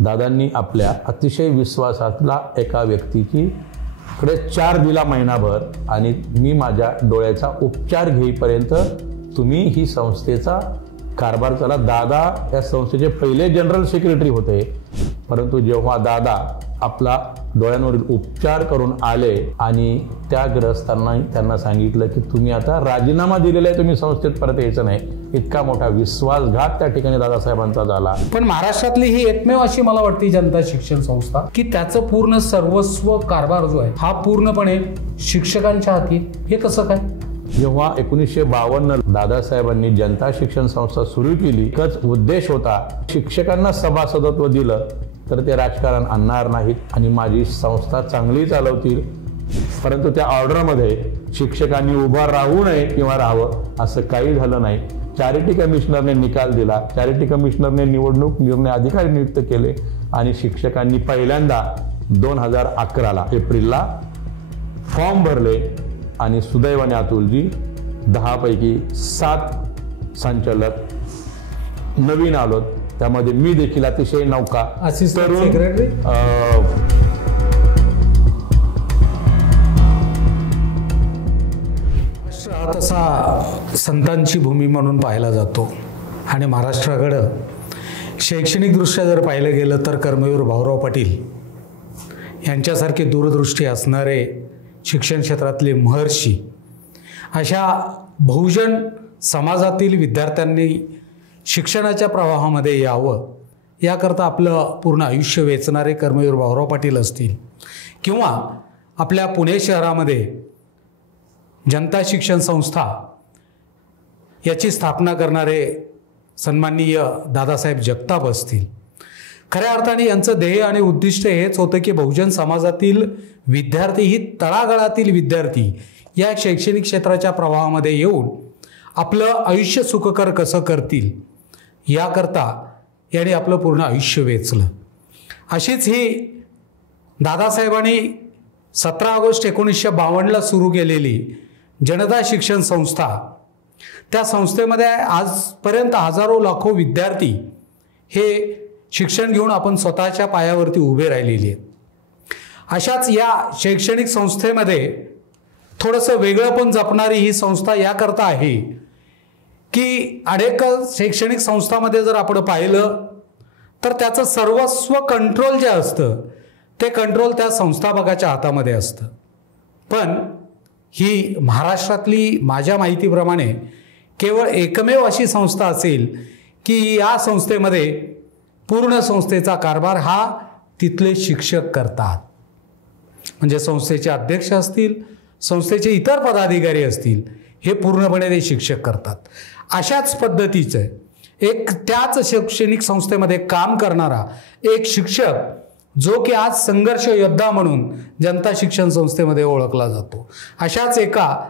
दादांनी आपल्या अतिशय विश्वासातला एका व्यक्तीची कडे 4 दिला महिनाभर आणि मी माझ्या डोळ्याचा उपचार घेईपर्यंत तुम्ही ही संस्थेचा कारभार चला. दादा या संस्थेचे पहिले जनरल सेक्रेटरी होते, परंतु जेव्हा दादा आपला डोळ्यांवरील उपचार करून आले आणि त्या ग्रस्तांना त्यांना सांगितलं की तुम्ही आता राजीनामा दिलेला आहे, तुम्ही संस्थेत परत यायचं नाही, इतका मोठा विश्वासघात त्या ठिकाणी दादासाहेबांचा झाला. पण महाराष्ट्रातली ही एकमेव अशी मला वाटते जनता शिक्षण संस्था की त्याचं पूर्ण सर्वस्व कारभार जो आहे हा पूर्णपणे शिक्षकांच्या हाती. हे कसं काय? जेव्हा 1952 दादासाहेबांनी जनता शिक्षण संस्था सुरू केली, एकच उद्देश होता, शिक्षकांना सभासदत्व दिलं तर ते राजकारण आणणार नाहीत आणि माझी संस्था चांगली चालवतील. परंतु त्या ऑर्डरमध्ये शिक्षकांनी उभा राहू नये किंवा राहावं असं काही झालं नाही. चॅरिटी कमिशनरने निकाल दिला, चॅरिटी कमिशनरने निवडणूक निर्णय अधिकारी नियुक्त केले आणि शिक्षकांनी पहिल्यांदा 2011 एप्रिलला फॉर्म भरले आणि सुदैवाने अतुलजी 10 पैकी 7 संचालक नवीन आलोत. त्यामध्ये मी देखील अतिशय नौका असिस्टंट सेक्रेटरी तसा संतांची भूमी म्हणून पाहिला जातो आणि महाराष्ट्राकडं शैक्षणिकदृष्ट्या जर पाहिलं गेलं तर कर्मवीर भाऊराव पाटील यांच्यासारखे दूरदृष्टी असणारे शिक्षण क्षेत्रातले महर्षी अशा बहुजन समाजातील विद्यार्थ्यांनी शिक्षणाच्या प्रवाहामध्ये यावं याकरता आपलं पूर्ण आयुष्य वेचणारे कर्मवीर भाऊराव पाटील असतील किंवा आपल्या पुणे शहरामध्ये जनता शिक्षण संस्था याची स्थापना करणारे सन्माननीय दादासाहेब जगताप असतील. खऱ्या अर्थाने यांचं ध्येय आणि उद्दिष्ट हेच होतं की बहुजन समाजातील विद्यार्थी ही तळागाळातील विद्यार्थी या शैक्षणिक क्षेत्राच्या प्रवाहामध्ये येऊन आपलं आयुष्य सुखकर कसं करतील याकरता यांनी आपलं पूर्ण आयुष्य वेचलं. अशीच ही दादासाहेबांनी 17 ऑगस्ट 1952 सुरू केलेली जनता शिक्षण संस्था, त्या संस्थेमध्ये आजपर्यंत हजारो लाखो विद्यार्थी हे शिक्षण घेऊन आपण स्वतःच्या पायावरती उभे राहिलेले आहेत. अशाच या शैक्षणिक संस्थेमध्ये थोडंसं वेगळं पण जपणारी ही संस्था याकरता आहे की अनेक शैक्षणिक संस्थांमध्ये जर आपण पाहिलं तर त्याचं सर्वस्व कंट्रोल जे असतं ते कंट्रोल त्या संस्थापकाच्या हातामध्ये असतं. पण ही महाराष्ट्रातली माझ्या माहितीप्रमाणे केवळ एकमेव अशी संस्था असेल की या संस्थेमध्ये पूर्ण संस्थेचा कारभार हा तिथले शिक्षक करतात. म्हणजे संस्थेचे अध्यक्ष असतील, संस्थेचे इतर पदाधिकारी असतील, हे पूर्णपणे ते शिक्षक करतात. अशाच पद्धतीचं एक त्याच शैक्षणिक संस्थेमध्ये काम करणारा एक शिक्षक जो की आज संघर्ष योद्धा म्हणून जनता शिक्षण संस्थेमध्ये ओळखला जातो, अशाच एका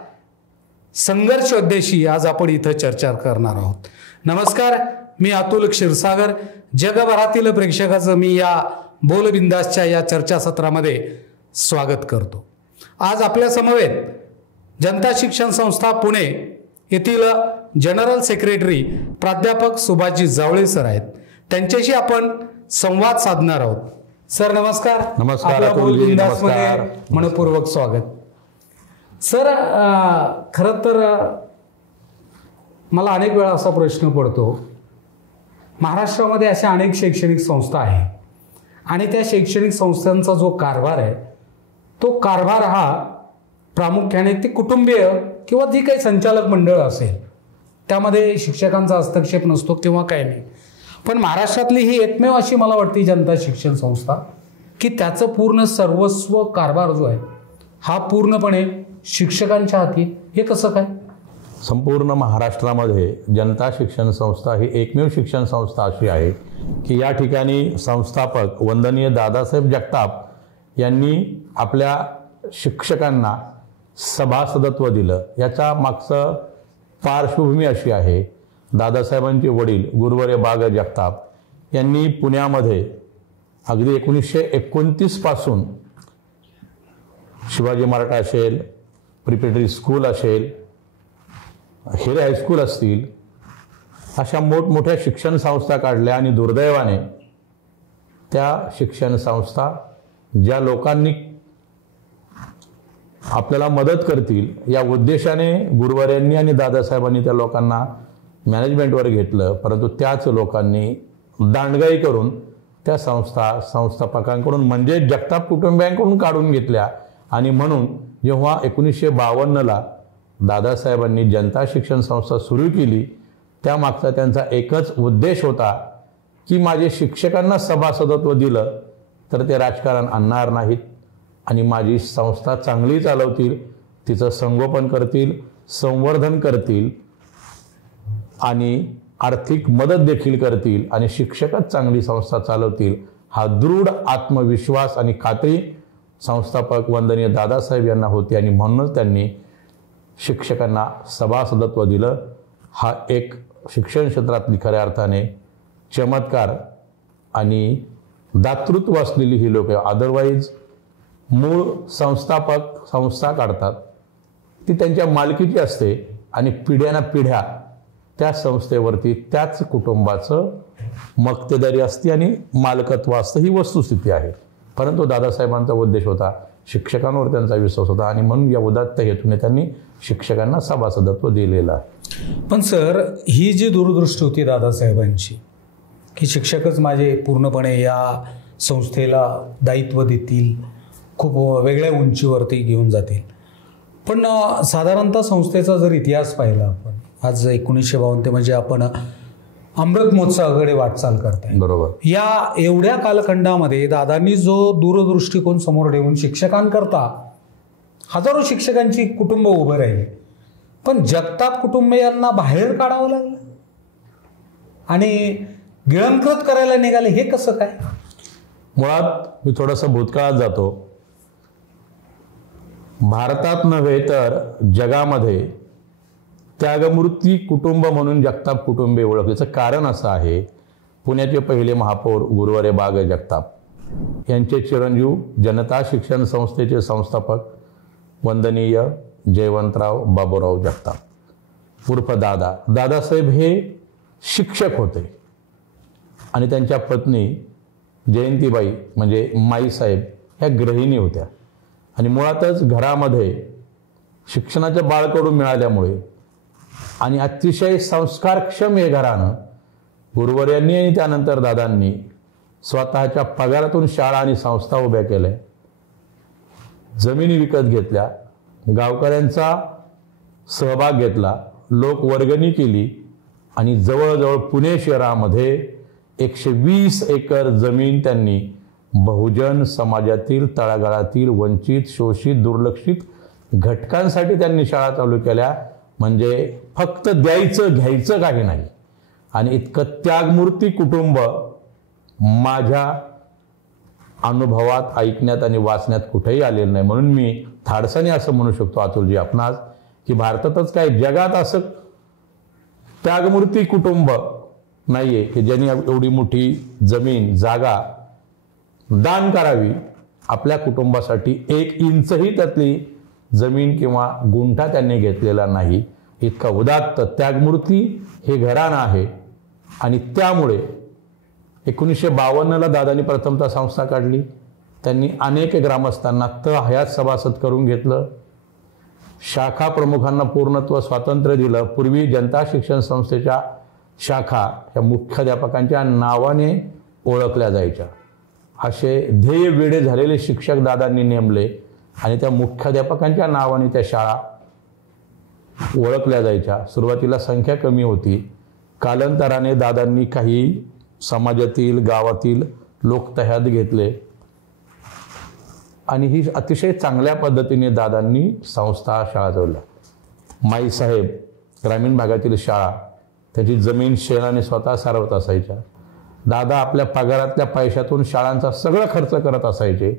संघर्ष योद्ध्याशी आज आपण इथं चर्चा करणार आहोत. नमस्कार, मी अतुल क्षीरसागर. जगभरातील प्रेक्षकाचं मी या बोलबिंदासच्या या चर्चासत्रामध्ये स्वागत करतो. आज आपल्या समवेत जनता शिक्षण संस्था पुणे येथील जनरल सेक्रेटरी प्राध्यापक सुभाषजी जावळे सर आहेत. त्यांच्याशी आपण संवाद साधणार आहोत. सर नमस्कार. नमस्कार. नमस्कार. मनपूर्वक स्वागत. सर, खरं तर मला अनेक वेळा असा प्रश्न पडतो, महाराष्ट्रामध्ये अशा अनेक शैक्षणिक संस्था आहे आणि त्या शैक्षणिक संस्थांचा जो कारभार आहे तो कारभार हा प्रामुख्याने ते कुटुंबीय किंवा जी काही संचालक मंडळ असेल त्यामध्ये शिक्षकांचा हस्तक्षेप नसतो किंवा काही नाही. पण महाराष्ट्रातली ही एकमेव अशी मला वाटते जनता शिक्षण संस्था की त्याचं पूर्ण सर्वस्व कारभार जो आहे हा पूर्णपणे शिक्षकांच्या हाती. हे कसं काय? संपूर्ण महाराष्ट्रामध्ये जनता शिक्षण संस्था ही एकमेव शिक्षण संस्था अशी आहे की या ठिकाणी संस्थापक वंदनीय दादासाहेब जगताप यांनी आपल्या शिक्षकांना सभासदत्व दिलं. याच्या मागचं पार्श्वभूमी अशी आहे, दादासाहेबांचे वडील गुरुवर्य बाग जगताप यांनी पुण्यामध्ये अगदी 1929 पासून शिवाजी मराठा असेल, प्रिपरेटरी स्कूल असेल, हिरे हायस्कूल असतील, अशा मोठमोठ्या शिक्षण संस्था काढल्या आणि दुर्दैवाने त्या शिक्षण संस्था ज्या लोकांनी आपल्याला मदत करतील या उद्देशाने गुरुवर्यांनी आणि दादासाहेबांनी त्या लोकांना मॅनेजमेंटवर घेतलं, परंतु त्याच लोकांनी दांडगाई करून त्या संस्थापकांकडून म्हणजे जगताप कुटुंबियांकडून काढून घेतल्या. आणि म्हणून जेव्हा 1952ला दादासाहेबांनी जनता शिक्षण संस्था सुरू केली त्यामागचा त्यांचा एकच उद्देश होता की माझे शिक्षकांना सभासदत्व दिलं तर ते राजकारण आणणार नाहीत आणि माझी संस्था चांगली चालवतील, तिचं संगोपन करतील, संवर्धन करतील आणि आर्थिक मदत देखील करतील आणि शिक्षकच चांगली संस्था चालवतील. हा दृढ आत्मविश्वास आणि खात्री संस्थापक वंदनीय दादासाहेब यांना होती आणि म्हणूनच त्यांनी शिक्षकांना सभासदत्व दिलं. हा एक शिक्षण क्षेत्रातली खऱ्या अर्थाने चमत्कार आणि दातृत्व असलेली ही लोक. अदरवाईज मूळ संस्थापक संस्था काढतात ती त्यांच्या मालकीची असते आणि पिढ्यानपिढ्या त्या संस्थेवरती त्याच कुटुंबाचं मक्तेदारी असते आणि मालकत्व असतं. ही वस्तुस्थिती आहे. परंतु दादासाहेबांचा उद्देश होता शिक्षकांवर त्यांचा विश्वास होता आणि म्हणून या उदात्त हेतूने त्यांनी शिक्षकांना सभासदत्व दिलेलं आहे. पण सर, ही जी दूरदृष्टी होती दादासाहेबांची की शिक्षकच माझे पूर्णपणे या संस्थेला दायित्व देतील, खूप वेगळ्या उंचीवरती घेऊन जातील. पण साधारणतः संस्थेचा जर इतिहास पाहिला आपण आज 1952 ते म्हणजे आपण अमृत महोत्सवाकडे वाटचाल करताय. बरोबर. या एवढ्या कालखंडामध्ये दादांनी जो दूरदृष्टिकोन समोर ठेवून शिक्षकांकरता हजारो शिक्षकांची कुटुंब उभं राहिली, पण जगताप कुटुंबियांना बाहेर काढावं लागलं आणि गिळंकृत करायला निघाले. हे कसं काय? मुळात मी थोडंसं भूतकाळात जातो. भारतात नव्हे तर जगामध्ये त्यागमूर्ती कुटुंब म्हणून जगताप कुटुंबे ओळखल्याचं कारण असं आहे. पुण्याचे पहिले महापौर गुरुवर्य बाग जगताप यांचे चिरंजीव जनता शिक्षण संस्थेचे संस्थापक वंदनीय जयवंतराव बाबूराव जगताप उर्फ दादासाहेब हे शिक्षक होते आणि त्यांच्या पत्नी जयंतीबाई म्हणजे माईसाहेब ह्या गृहिणी होत्या. आणि मुळातच घरामध्ये शिक्षणाच्या बाळकडू मिळाल्यामुळे आणि अतिशय संस्कारक्षम हे घरानं गुरुवर्यांनी आणि त्यानंतर दादांनी स्वतःच्या पगारातून शाळा आणि संस्था उभ्या केल्या, जमिनी विकत घेतल्या, गावकऱ्यांचा सहभाग घेतला, लोकवर्गणी केली आणि जवळजवळ पुणे शहरामध्ये 120 एकर जमीन त्यांनी बहुजन समाजातील तळागाळातील वंचित, शोषित, दुर्लक्षित घटकांसाठी त्यांनी शाळा चालू केल्या. म्हणजे फक्त द्यायचं घ्यायचं काही नाही. आणि इतकं त्यागमूर्ती कुटुंब माझ्या अनुभवात, ऐकण्यात आणि वाचण्यात कुठेही आलेलं नाही. म्हणून मी धाडसाने असं म्हणू शकतो अतुलजी आपणास की भारतातच काय जगात असं त्यागमूर्ती कुटुंब नाहीये की ज्यांनी एवढी मोठी जमीन जागा दान करावी. आपल्या कुटुंबासाठी 1 इंचही त्यातली जमीन किंवा गुंठा त्यांनी घेतलेला नाही. इतका उदात्त त्यागमूर्ती हे घराणं आहे. आणि त्यामुळे 1952ला दादांनी प्रथमतः संस्था काढली. त्यांनी अनेक ग्रामस्थांना हयात सभासद करून घेतलं. शाखा प्रमुखांना पूर्णत्व स्वातंत्र्य दिलं. पूर्वी जनता शिक्षण संस्थेच्या शाखा या मुख्याध्यापकांच्या नावाने ओळखल्या जायच्या. असे ध्येय वेडे झालेले शिक्षक दादांनी नेमले आणि त्या मुख्याध्यापकांच्या नावाने त्या शाळा ओळखल्या जायच्या. सुरुवातीला संख्या कमी होती. कालांतराने दादांनी काही समाजातील गावातील लोक तह्यात घेतले आणि ही अतिशय चांगल्या पद्धतीने दादांनी संस्था शाळा चालवल्या. माईसाहेब ग्रामीण भागातील शाळा त्याची जमीन शेणाने स्वतः सारवत असायच्या. दादा आपल्या पगारातल्या पैशातून शाळांचा सगळा खर्च करत असायचे.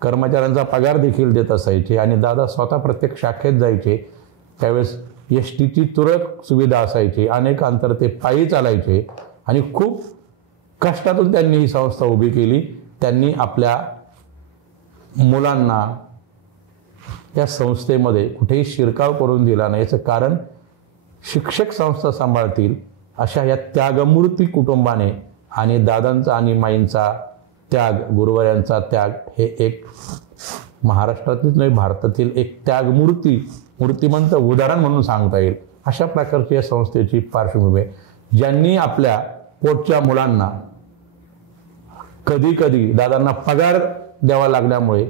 कर्मचाऱ्यांचा पगार देखील देत असायचे आणि दादा स्वतः प्रत्येक शाखेत जायचे. त्यावेळेस एसटीची तुरळक सुविधा असायची. अनेक अंतर ते पायी चालायचे आणि खूप कष्टातून त्यांनी ही संस्था उभी केली. त्यांनी आपल्या मुलांना या संस्थेमध्ये कुठेही शिरकाव करून दिला नाही. याचं कारण शिक्षक संस्था सांभाळतील अशा या त्यागमूर्ती कुटुंबाने आणि दादांचा आणि माईंचा त्याग, गुरुवर्यांचा त्याग हे एक महाराष्ट्रातीलच नाही भारतातील एक मूर्तिमंत उदाहरण म्हणून सांगता येईल. अशा प्रकारची या संस्थेची पार्श्वभूमी आहे, ज्यांनी आपल्या पोटच्या मुलांना कधी कधी दादांना पगार द्यावा लागल्यामुळे,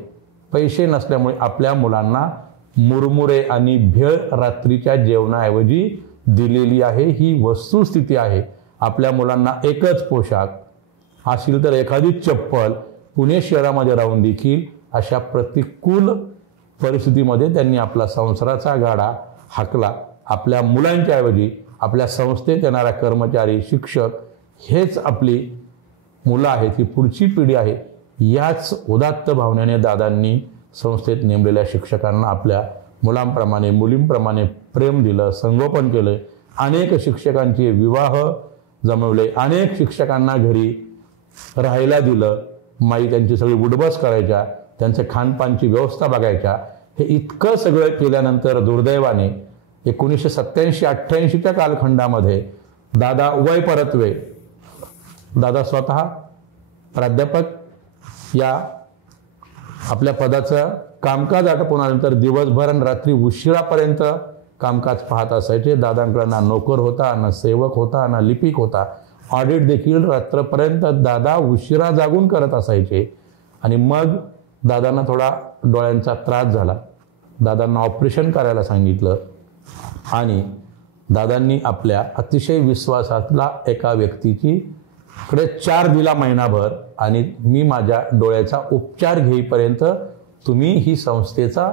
पैसे नसल्यामुळे आपल्या मुलांना मुरमुरे आणि भेळ रात्रीच्या जेवणाऐवजी दिलेली आहे. ही वस्तुस्थिती आहे. आपल्या मुलांना एकच पोशाख असेल तर एखादी चप्पल, पुणे शहरामध्ये राहून देखील अशा प्रतिकूल परिस्थितीमध्ये त्यांनी आपला संसाराचा गाडा हाकला. आपल्या मुलांच्या ऐवजी आपल्या संस्थेत येणारा कर्मचारी, शिक्षक हेच आपली मुलं आहेत, ही पुढची पिढी आहे. याच उदात्त भावनेने दादांनी संस्थेत नेमलेल्या शिक्षकांना आपल्या मुलांप्रमाणे, मुलींप्रमाणे प्रेम दिलं, संगोपन केलं. अनेक शिक्षकांचे विवाह जमवले, अनेक शिक्षकांना घरी राहायला दिलं. माई त्यांची सगळी उडबस करायच्या, त्यांचे खानपानची व्यवस्था बघायच्या. हे इतकं सगळं केल्यानंतर दुर्दैवाने 1987-88च्या कालखंडामध्ये दादा वय परतवे, दादा स्वतः प्राध्यापक या आपल्या पदाचं कामकाज आटोपून आल्यानंतर दिवसभर आणि रात्री उशिरापर्यंत कामकाज पाहत असायचे. दादांकडे ना नोकर होता, ना सेवक होता, ना लिपिक होता. ऑडिट देखील रात्रपर्यंत दादा उशिरा जागून करत असायचे. आणि मग दादांना थोडा डोळ्यांचा त्रास झाला. दादांना ऑपरेशन करायला सांगितलं आणि दादांनी आपल्या अतिशय विश्वासातला एका व्यक्तीची कडे 4 दिला महिनाभर, आणि मी माझ्या डोळ्याचा उपचार घेईपर्यंत तुम्ही ही संस्थेचा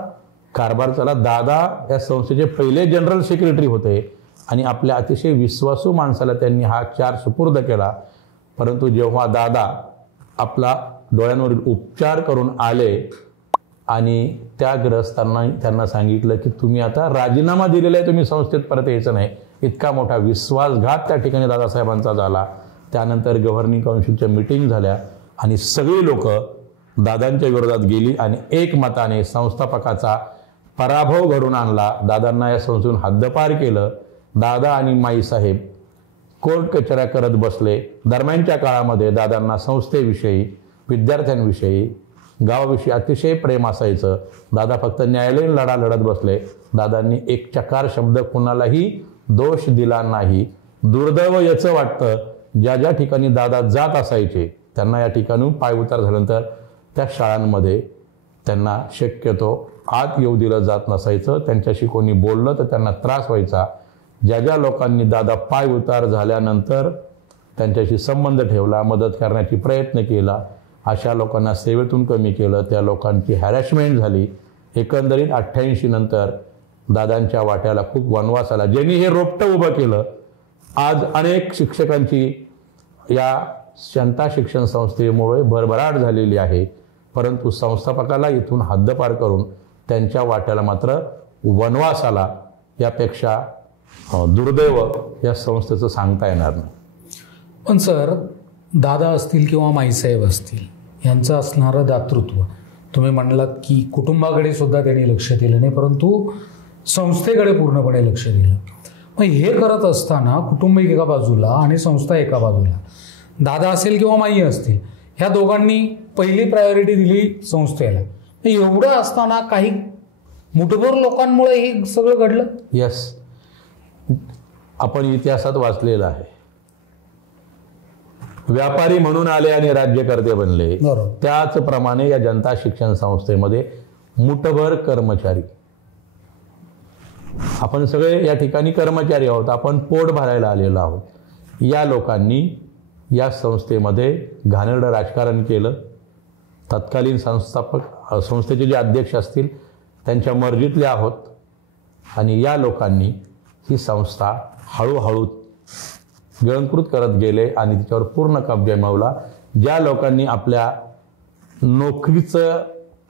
कारभार चला. दादा या संस्थेचे पहिले जनरल सेक्रेटरी होते आणि आपल्या अतिशय विश्वासू माणसाला त्यांनी हा 4 सुपूर्द केला. परंतु जेव्हा दादा आपला डोळ्यांवरील उपचार करून आले आणि त्या ग्रस्तांना त्यांना सांगितलं की तुम्ही आता राजीनामा दिलेला आहे, तुम्ही संस्थेत परत यायचं नाही. इतका मोठा विश्वासघात त्या ठिकाणी दादासाहेबांचा झाला. त्यानंतर गव्हर्निंग काउन्सिलच्या मीटिंग झाल्या आणि सगळी लोक दादांच्या विरोधात गेली आणि एकमताने संस्थापकाचा पराभव घडून आणला. दादांना या संस्थेतून हद्दपार केलं. दादा आणि माईसाहेब कोर्ट कचऱ्या करत बसले. दरम्यानच्या काळामध्ये दादांना संस्थेविषयी, विद्यार्थ्यांविषयी, गावाविषयी अतिशय प्रेम असायचं. दादा फक्त न्यायालयीन लढा लढत बसले. दादांनी एक चकार शब्द कुणालाही दोष दिला नाही. दुर्दैव याचं वाटतं, ज्या ज्या ठिकाणी दादा जात असायचे त्यांना या ठिकाणून पायउतार झाल्यानंतर त्या शाळांमध्ये त्यांना शक्यतो आत येऊ दिलं जात नसायचं. त्यांच्याशी कोणी बोललं तर त्यांना त्रास व्हायचा. ज्या ज्या लोकांनी दादा पाय उतार झाल्यानंतर त्यांच्याशी संबंध ठेवला, मदत करण्याची प्रयत्न केला, अशा लोकांना सेवेतून कमी केलं. त्या लोकांची हॅरॅसमेंट झाली. एकंदरीत 88 नंतर दादांच्या वाट्याला खूप वनवास आला. ज्यांनी हे रोपटं उभं केलं, आज अनेक शिक्षकांची या शांता शिक्षण संस्थेमुळे भरभराट झालेली आहे. परंतु संस्थापकाला इथून हद्दपार करून त्यांच्या वाट्याला मात्र वनवास आला. यापेक्षा दुर्दैव या संस्थेचं सांगता येणार नाही. पण सर, दादा असतील किंवा माईसाहेब असतील, यांचं असणारं दातृत्व, तुम्ही म्हणलात की कुटुंबाकडे सुद्धा त्यांनी लक्ष दिलं नाही, परंतु संस्थेकडे पूर्णपणे लक्ष दिलं. मग हे करत असताना कुटुंब एका बाजूला आणि संस्था एका बाजूला, दादा असेल किंवा माई असतील, ह्या दोघांनी पहिली प्रायोरिटी दिली संस्थेला. एवढं असताना काही मुठभर लोकांमुळे हे सगळं घडलं. यस, आपण इतिहासात वाचलेलं आहे. व्यापारी म्हणून आले आणि राज्यकर्ते बनले. त्याचप्रमाणे या जनता शिक्षण संस्थेमध्ये मुठभर कर्मचारी, आपण सगळे या ठिकाणी कर्मचारी आहोत, आपण पोट भरायला आलेलो आहोत. या लोकांनी या संस्थेमध्ये घाणेरडं राजकारण केलं. तत्कालीन संस्थेचे जे अध्यक्ष असतील त्यांच्या मर्जीतले आहोत. आणि या लोकांनी ही संस्था हळूहळू गिळंकृत करत गेले आणि तिच्यावर पूर्ण कब्जा मिळवला. ज्या लोकांनी आपल्या नोकरीचं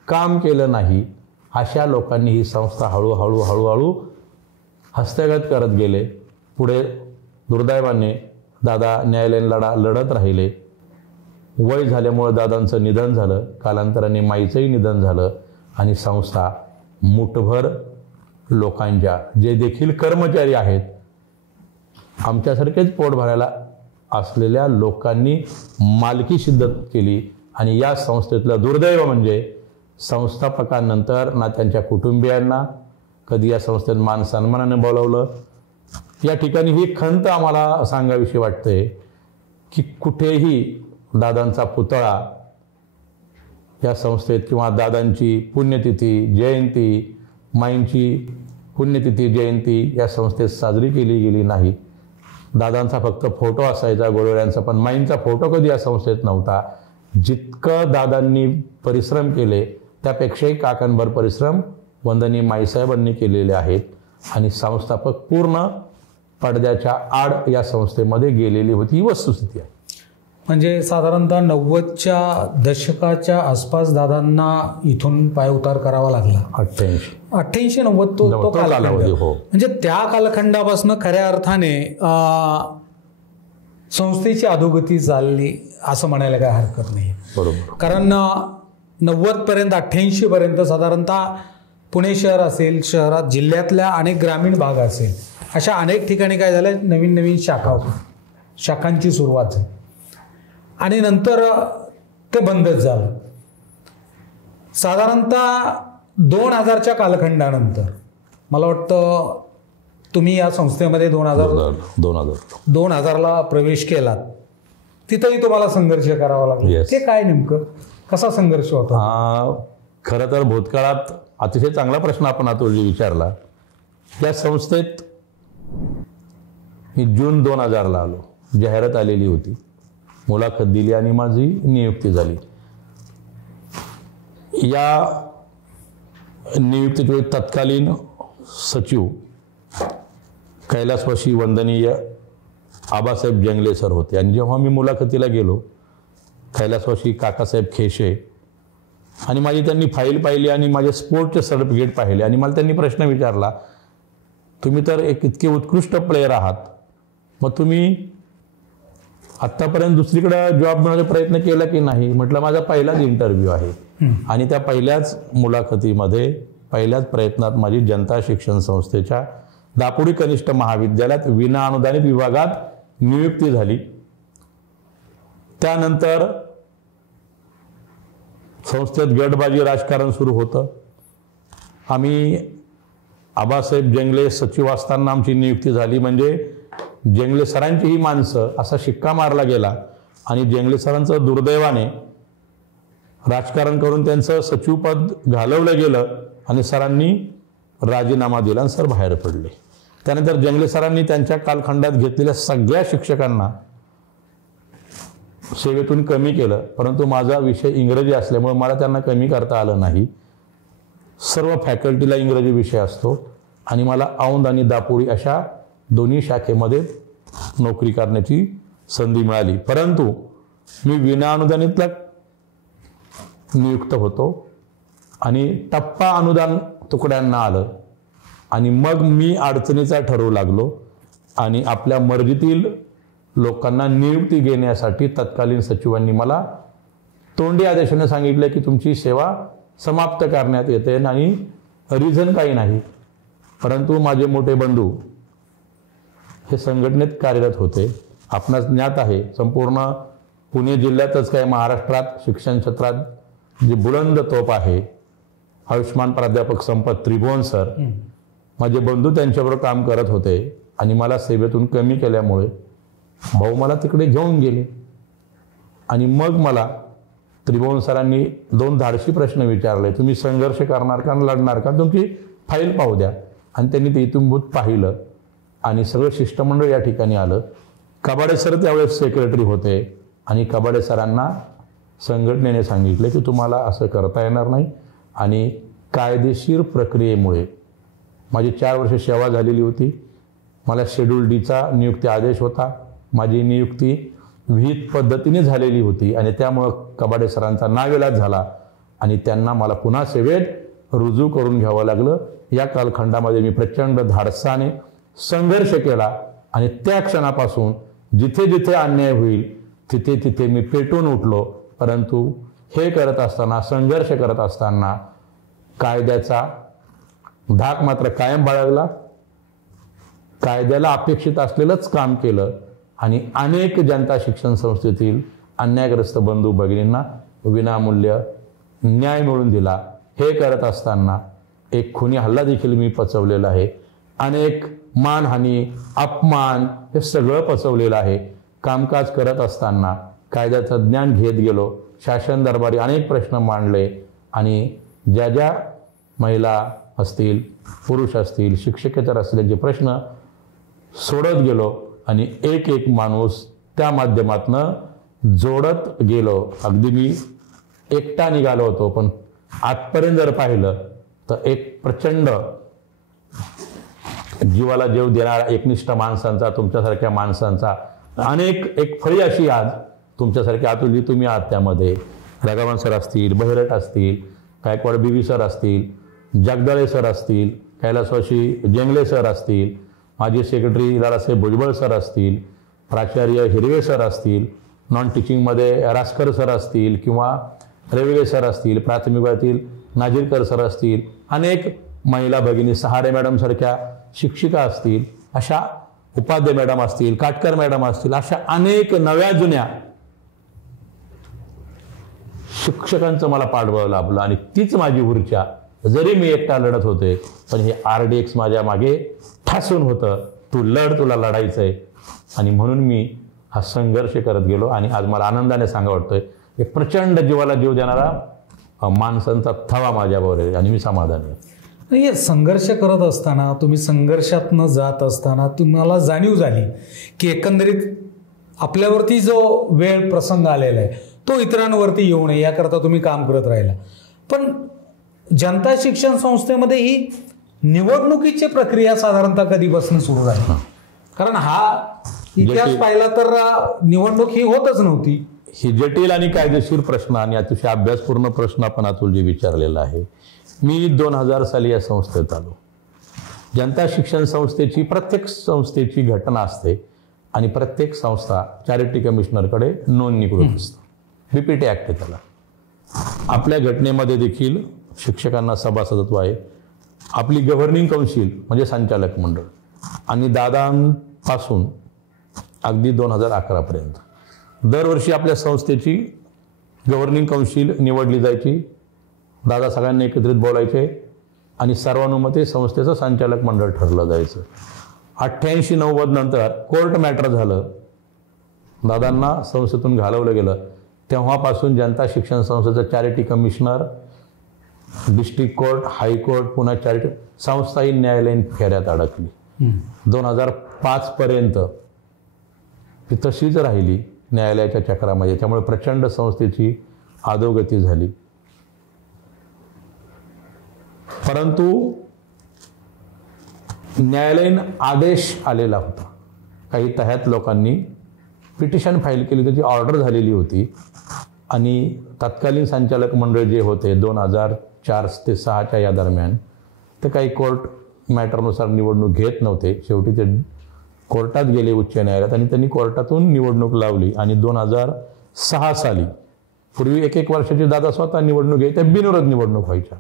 काम केलं नाही, अशा लोकांनी ही संस्था हळूहळू हस्तगत करत गेले. पुढे दुर्दैवाने दादा न्यायालयीन लढा लढत राहिले. वय झाल्यामुळे दादांचं निधन झालं. कालांतराने माईचंही निधन झालं आणि संस्था मुठभर लोकांच्या, जे देखील कर्मचारी आहेत, आमच्यासारखेच पोट भरायला असलेल्या लोकांनी मालकी सिद्ध केली. आणि या संस्थेतलं दुर्दैव म्हणजे संस्थापकांनंतर ना त्यांच्या कुटुंबियांना कधी या संस्थेत मान सन्मानाने बोलावलं. या ठिकाणी ही खंत आम्हाला सांगावीशी वाटते की कुठेही दादांचा पुतळा या संस्थेत किंवा दादांची पुण्यतिथी जयंती माईंची पुण्यतिथी जयंती या संस्थेत साजरी केली गेली नाही. दादांचा फक्त फोटो असायचा गोळवड्यांचा, पण माईंचा फोटो कधी या संस्थेत नव्हता. जितकं दादांनी परिश्रम केले त्यापेक्षाही काकणभर परिश्रम वंदनीय माईसाहेबांनी केलेले आहेत आणि संस्थापक पूर्ण पडद्याच्या आड या संस्थेमध्ये गेलेली होती, ही वस्तुस्थिती आहे. म्हणजे साधारणतः 90च्या दशकाच्या आसपास दादांना इथून पायउतार करावा लागला. 88-90 तो कालखंड. म्हणजे त्या कालखंडापासून खऱ्या अर्थाने संस्थेची अधोगती चालली असं म्हणायला काय हरकत नाही. बरोबर. कारण 90पर्यंत 88 पर्यंत साधारणतः पुणे शहर असेल, शहरात जिल्ह्यातल्या अनेक ग्रामीण भाग असेल, अशा अनेक ठिकाणी काय झालं, नवीन नवीन शाखांची सुरुवात झाली आणि नंतर ते बंदच झालं. साधारणतः 2000च्या कालखंडानंतर मला वाटतं तुम्ही या संस्थेमध्ये 2000ला प्रवेश केलात. तिथंही तुम्हाला संघर्ष करावा लागला. ते काय नेमकं कसा संघर्ष होता? खरं तर भूतकाळात अतिशय चांगला प्रश्न आपण अतुलजी विचारला. या संस्थेत मी जून 2000ला आलो. जाहिरात आलेली होती, मुलाखत दिली आणि माझी नियुक्ती झाली. या नियुक्तीचे तत्कालीन सचिव कैलासवासी वंदनीय आबासाहेब जंगले सर होते आणि जेव्हा मी मुलाखतीला गेलो कैलासवासी काकासाहेब खेशे आणि माझी त्यांनी फाईल पाहिली आणि माझे स्पोर्टचे सर्टिफिकेट पाहिले आणि मला त्यांनी प्रश्न विचारला, तुम्ही तर एक इतके उत्कृष्ट प्लेयर आहात, मग तुम्ही आत्तापर्यंत दुसरीकडे जॉब मिळवण्याचा प्रयत्न केला की नाही? म्हटलं माझा पहिलाच इंटरव्ह्यू आहे आणि त्या पहिल्याच मुलाखतीमध्ये पहिल्याच प्रयत्नात माझी जनता शिक्षण संस्थेच्या दापोडी कनिष्ठ महाविद्यालयात विना अनुदानित विभागात नियुक्ती झाली. त्यानंतर संस्थेत गटबाजी राजकारण सुरू होतं. आम्ही आबासाहेब जंगले सचिव असताना आमची नियुक्ती झाली म्हणजे जंगले सरांची ही माणसं असा शिक्का मारला गेला आणि जंगले सरांचं दुर्दैवाने राजकारण करून त्यांचं सचिवपद घालवलं गेलं आणि सरांनी राजीनामा दिला आणि सर बाहेर पडले. त्यानंतर जंगले सरांनी त्यांच्या कालखंडात घेतलेल्या सगळ्या शिक्षकांना सेवेतून कमी केलं, परंतु माझा विषय इंग्रजी असल्यामुळे मला त्यांना कमी करता आलं नाही. सर्व फॅकल्टीला इंग्रजी विषय असतो आणि मला औंध आणि दापोडी अशा दोन्ही शाखेमध्ये नोकरी करण्याची संधी मिळाली. परंतु मी विनाअनुदानितला नियुक्त होतो आणि टप्पा अनुदान तुकड्यांना आलं आणि मग मी अडचणीचा ठरवू लागलो आणि आपल्या मर्जीतील लोकांना नियुक्ती घेण्यासाठी तत्कालीन सचिवांनी मला तोंडी आदेशाने सांगितले की तुमची सेवा समाप्त करण्यात येते आणि रिझन काही नाही. परंतु माझे मोठे बंधू हे संघटनेत कार्यरत होते. आपणास ज्ञात आहे संपूर्ण पुणे जिल्ह्यातच काय महाराष्ट्रात शिक्षण क्षेत्रात जी बुलंद तोप आहे आयुष्मान प्राध्यापक संपत त्रिभुवन सर, माझे बंधू त्यांच्याबरोबर काम करत होते आणि मला सेवेतून कमी केल्यामुळे भाऊ मला तिकडे घेऊन गेले आणि मग मला त्रिभुवन सरांनी 2 धाडसी प्रश्न विचारले, तुम्ही संघर्ष करणार का लढणार का, तुमची फाईल पाहू द्या. आणि त्यांनी ते इत्थंभूत पाहिलं आणि सगळं शिष्टमंडळ या ठिकाणी आलं. कबाडे सर त्यावेळेस सेक्रेटरी होते आणि कबाडे सरांना संघटनेने सांगितले की तुम्हाला असं करता येणार नाही आणि कायदेशीर प्रक्रियेमुळे माझी 4 वर्ष सेवा झालेली होती. मला शेड्यूल डीचा नियुक्ती आदेश होता. माझी नियुक्ती विहित पद्धतीने झालेली होती आणि त्यामुळं कबाडे सरांचा नाविलाज झाला आणि त्यांना मला पुन्हा सेवेत रुजू करून घ्यावं लागलं. या कालखंडामध्ये मी प्रचंड धाडसाने संघर्ष केला आणि त्या क्षणापासून जिथे जिथे अन्याय होईल तिथे तिथे मी पेटून उठलो. परंतु हे करत असताना संघर्ष करत असताना कायद्याचा धाक मात्र कायम बाळगला. कायद्याला अपेक्षित असलेलंच काम केलं आणि अनेक जनता शिक्षण संस्थेतील अन्यायग्रस्त बंधू भगिनींना विनामूल्य न्याय मिळवून दिला. हे करत असताना एक खुनी हल्ला देखील मी पचवलेला आहे. अनेक मानहानी, अपमान हे सगळं पचवलेलं आहे. कामकाज करत असताना कायद्याचं ज्ञान घेत गेलो. शासन दरबारी अनेक प्रश्न मांडले आणि ज्या ज्या महिला असतील, पुरुष असतील, शिक्षकेतर असतील जे प्रश्न सोडत गेलो आणि एक एक माणूस त्या माध्यमातनं जोडत गेलो. अगदी मी एकटा निघालो होतो, पण आजपर्यंत जर पाहिलं तर एक प्रचंड जीवाला जीव देणारा एकनिष्ठ माणसांचा, तुमच्यासारख्या माणसांचा अनेक एक फळी अशी आज तुमच्यासारख्या अतुलजी तुम्ही आहात त्यामध्ये. राघवन सर असतील, बहिरट असतील, गायकवाड बीवी सर असतील, जगदाळे सर असतील, कैलासवासी जेंगले सर असतील, माजी सेक्रेटरी दादासाहेब भुजबळ सर असतील, प्राचार्य हिरवे सर असतील, नॉन टीचिंगमध्ये रासकर सर असतील किंवा रेवले सर असतील, प्राथमिक वर्गातील नाजीरकर सर असतील, अनेक महिला भगिनी सहारे मॅडम सारख्या शिक्षिका असतील, अशा उपाध्याय मॅडम असतील, काटकर मॅडम असतील, अशा अनेक नव्या जुन्या शिक्षकांचं मला पाठबळ लाभलं आणि तीच माझी ऊर्जा. जरी मी एकटा लढत होते पण हे RDX माझ्या मागे ठासून होतं, तू लढ, तुला लढायचंय. आणि म्हणून मी हा संघर्ष करत गेलो आणि आज मला आनंदाने सांगा वाटतोय एक प्रचंड जीवाला जीव देणारा माणसांचा थवा माझ्याबरोबर आहे आणि मी समाधानी आहे. नाही, संघर्ष करत असताना, तुम्ही संघर्षातनं जात असताना तुम्हाला जाणीव झाली की एकंदरीत आपल्यावरती जो वेळ प्रसंग आलेला आहे तो इतरांवरती येऊ नये याकरता तुम्ही काम करत राहिला. पण जनता शिक्षण संस्थेमध्ये ही निवडणुकीची प्रक्रिया साधारणतः कधीपासून सुरू झाली? कारण हा इतिहास पाहिला तर निवडणूक ही होतच नव्हती. ही जटिल आणि कायदेशीर प्रश्न आणि अतिशय अभ्यासपूर्ण प्रश्न आपण अतुलजी विचारलेला आहे. मी 2000 साली या संस्थेत आलो. जनता शिक्षण संस्थेची, प्रत्येक संस्थेची घटना असते आणि प्रत्येक संस्था चॅरिटी कमिशनरकडे नोंदणीकृत असते. BPT ॲक्ट आहे त्याला. आपल्या घटनेमध्ये देखील शिक्षकांना सभासदत्व आहे. आपली गव्हर्निंग काउन्सिल म्हणजे संचालक मंडळ आणि दादांपासून अगदी 2011 पर्यंत दरवर्षी आपल्या संस्थेची गव्हर्निंग काउन्सिल निवडली जायची. दादा सगळ्यांनी एकत्रित बोलायचे आणि सर्वानुमते संस्थेचं संचालक मंडळ ठरलं जायचं. 88-90 नंतर कोर्ट मॅटर झालं, दादांना संस्थेतून घालवलं गेलं. तेव्हापासून जनता शिक्षण संस्थेचं charity commissioner, district court, high court, पुन्हा चॅरिटी संस्थाही न्यायालयीन फेऱ्यात अडकली. 2005 पर्यंत ती तशीच राहिली न्यायालयाच्या चक्रामध्ये. त्यामुळे प्रचंड संस्थेची अधोगती झाली. परंतु न्यायालयीन आदेश आलेला होता. काही तह्यात लोकांनी पिटिशन फाईल केली, त्याची ऑर्डर झालेली होती आणि तत्कालीन संचालक मंडळ जे होते 2004 ते 2006 या दरम्यान ते काही कोर्ट मॅटरनुसार निवडणूक घेत नव्हते. शेवटी ते कोर्टात गेले, उच्च न्यायालयात, आणि त्यांनी कोर्टातून निवडणूक लावली. आणि 2006 साली, पूर्वी 1-1 वर्षाची दादा स्वतः निवडणूक घ्यायची, त्या बिनविरोध निवडणूक व्हायच्या.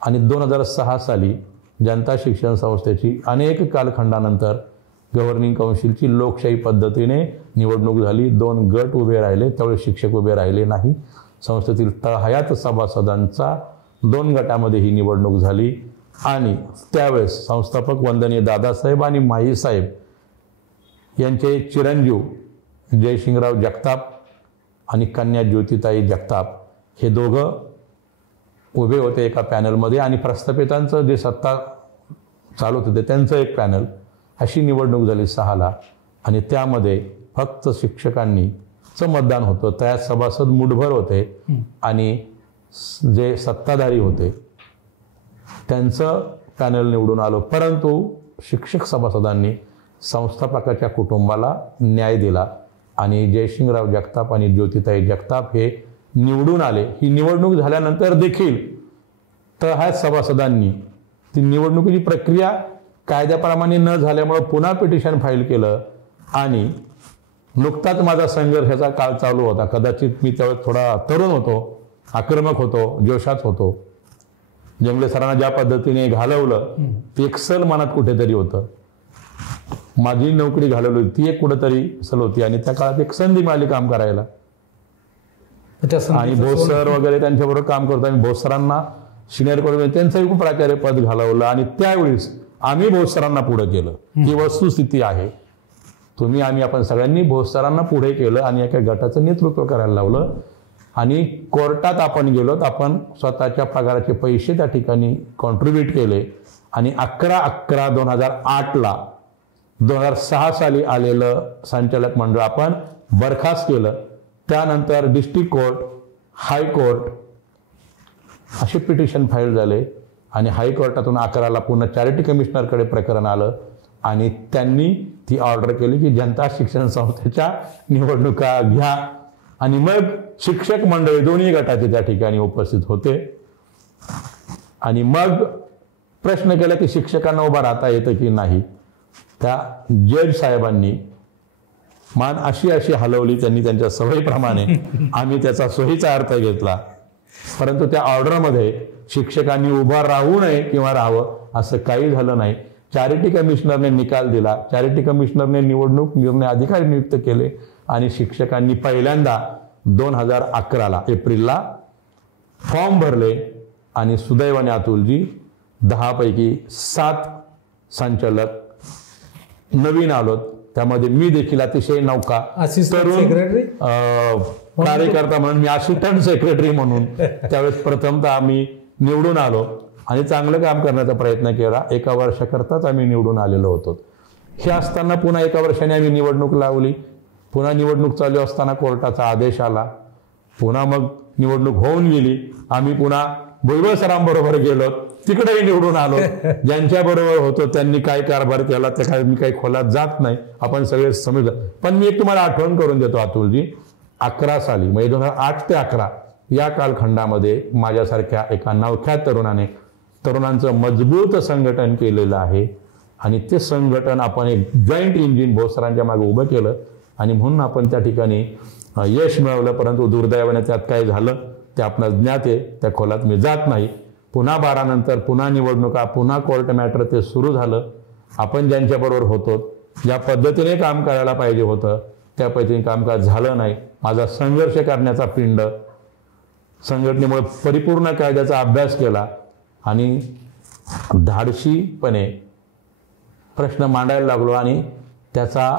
आणि 2006 साली जनता शिक्षण संस्थेची अनेक कालखंडानंतर गव्हर्निंग काउन्सिलची लोकशाही पद्धतीने निवडणूक झाली. 2 गट उभे राहिले, त्यावेळी शिक्षक उभे राहिले नाही. संस्थेतील तळहयात सभासदांचा 2 गटामध्ये ही निवडणूक झाली आणि त्यावेळेस संस्थापक वंदनीय दादासाहेब आणि माईसाहेब यांचे चिरंजीव जयसिंगराव जगताप आणि कन्या ज्योतिताई जगताप हे दोघं उभे होते एका पॅनलमध्ये आणि प्रस्थापितांचं जे सत्ता चालवत होते त्यांचं एक पॅनल. अशी निवडणूक झाली 6ला आणि त्यामध्ये फक्त शिक्षकांनीचं मतदान होतं. त्यात सभासद मुठभर होते आणि जे सत्ताधारी होते त्यांचं पॅनल निवडून आलं. परंतु शिक्षक सभासदांनी संस्थापकाच्या कुटुंबाला न्याय दिला आणि जयसिंगराव जगताप आणि ज्योतिताई जगताप हे निवडून आले. ही निवडणूक झाल्यानंतर देखील तळहयात सभासदांनी ती निवडणुकीची प्रक्रिया कायद्याप्रमाणे न झाल्यामुळे पुन्हा पिटिशन फाईल केलं आणि नुकताच माझा संघर्षाचा काळ चालू होता. कदाचित मी त्यावेळेस थोडा तरुण होतो, आक्रमक होतो, जोशात होतो. जेंगले सरांना ज्या पद्धतीने घालवलं ते एक सल मनात कुठेतरी होतं. माझी नोकरी घालवली ती एक कुठेतरी सल होती आणि त्या काळात एक संधी मिळाली काम करायला. आणि भोस सर वगैरे त्यांच्याबरोबर काम करतो. आम्ही भोस सरांना सिनियर करून त्यांचंही खूप प्राचार्य पद घालवलं आणि त्यावेळेस आम्ही भोस सरांना पुढे केलं. ही वस्तुस्थिती आहे. आम्ही आपण सगळ्यांनी भोस सरांना पुढे केलं आणि एका गटाचं नेतृत्व करायला लावलं आणि कोर्टात आपण गेलो. आपण स्वतःच्या पगाराचे पैसे त्या ठिकाणी कॉन्ट्रीब्यूट केले आणि 11/11/2008ला 2006 साली आलेलं संचालक मंडळ आपण बरखास्त केलं. त्यानंतर डिस्ट्रिक्ट कोर्ट, हायकोर्ट असे पिटिशन फाईल झाले आणि हायकोर्टातून 11ला पुन्हा चॅरिटी कमिशनरकडे प्रकरण आलं आणि त्यांनी ती ऑर्डर केली की जनता शिक्षण संस्थेच्या निवडणुका घ्या. आणि मग शिक्षक मंडळी दोन्ही गटाचे त्या ठिकाणी उपस्थित होते आणि मग प्रश्न केला की शिक्षकांना उभा राहता येतं की नाही. त्या जज साहेबांनी मान अशी हलवली. त्यांनी त्यांच्या सवयीप्रमाणे आम्ही त्याचा सोयीचा अर्थ घेतला. परंतु त्या ऑर्डरमध्ये शिक्षकांनी उभा राहू नये किंवा राहावं असं काही झालं नाही. चॅरिटी कमिशनरने निकाल दिला. चॅरिटी कमिशनरने निवडणूक निर्णय अधिकारी नियुक्त केले आणि शिक्षकांनी पहिल्यांदा 2011ला एप्रिलला फॉर्म भरले आणि सुदैवाने अतुलजी 10 पैकी 7 संचालक नवीन आलोत. त्यामध्ये मी देखील अतिशय नौका कार्यकर्ता म्हणून मी असिस्टंट सेक्रेटरी म्हणून त्यावेळेस प्रथमतः आम्ही निवडून आलो आणि चांगलं काम करण्याचा प्रयत्न केला. 1 वर्षाकरताच आम्ही निवडून आलेलो होतो. हे असताना पुन्हा 1 वर्षाने आम्ही निवडणूक लावली. पुन्हा निवडणूक चालू असताना कोर्टाचा आदेश आला. पुन्हा मग निवडणूक होऊन गेली. आम्ही पुन्हा भुजबळ सरांबरोबर गेलो. तिकडेही निवडून आलो. ज्यांच्या बरोबर होतो त्यांनी काय कारभार केला ते काय मी काही खोलात जात नाही. आपण सगळे समजलं. पण मी एक तुम्हाला आठवण करून देतो अतुलजी. 11 साली म्हणजे 2008 ते 11 या कालखंडामध्ये माझ्यासारख्या एका नवख्या तरुणांचं मजबूत संघटन केलेलं आहे आणि ते संघटन आपण एक जॉईंट इंजिन भोसरांच्या मागे उभं केलं आणि म्हणून आपण त्या ठिकाणी यश मिळवलं. परंतु दुर्दैवाने त्यात काय झालं ते आपणास ज्ञात आहे. त्या खोलात मी जात नाही. पुन्हा 12 नंतर पुन्हा निवडणुका, पुन्हा कोर्ट मॅटर ते सुरू झालं. आपण ज्यांच्याबरोबर होतो, ज्या पद्धतीने काम करायला पाहिजे होतं त्या पद्धतीने कामकाज झालं नाही. माझा संघर्ष करण्याचा पिंड संघटनेमुळे परिपूर्ण कायद्याचा अभ्यास केला आणि धाडशीपणे प्रश्न मांडायला लागलो आणि त्याचा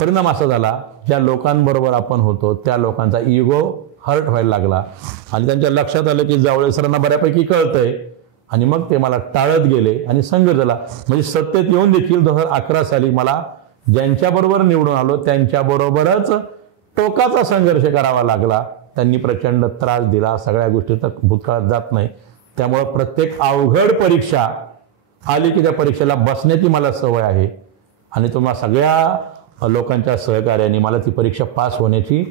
परिणाम असा झाला ज्या लोकांबरोबर आपण होतो त्या लोकांचा इगो हर्ट व्हायला लागला आणि त्यांच्या लक्षात आलं की जावळे सरांना बऱ्यापैकी कळतंय आणि मग ते मला टाळत गेले आणि संघर्ष झाला. म्हणजे सत्तेत येऊन देखील 2011 साली मला ज्यांच्याबरोबर निवडून आलो त्यांच्याबरोबरच टोकाचा संघर्ष करावा लागला. त्यांनी प्रचंड त्रास दिला. सगळ्या गोष्टी तर भूतकाळात जात नाही. त्यामुळे प्रत्येक अवघड परीक्षा आली की त्या परीक्षेला बसण्याची मला सवय आहे आणि तुम्हाला सगळ्या लोकांच्या सहकार्याने मला ती परीक्षा पास होण्याची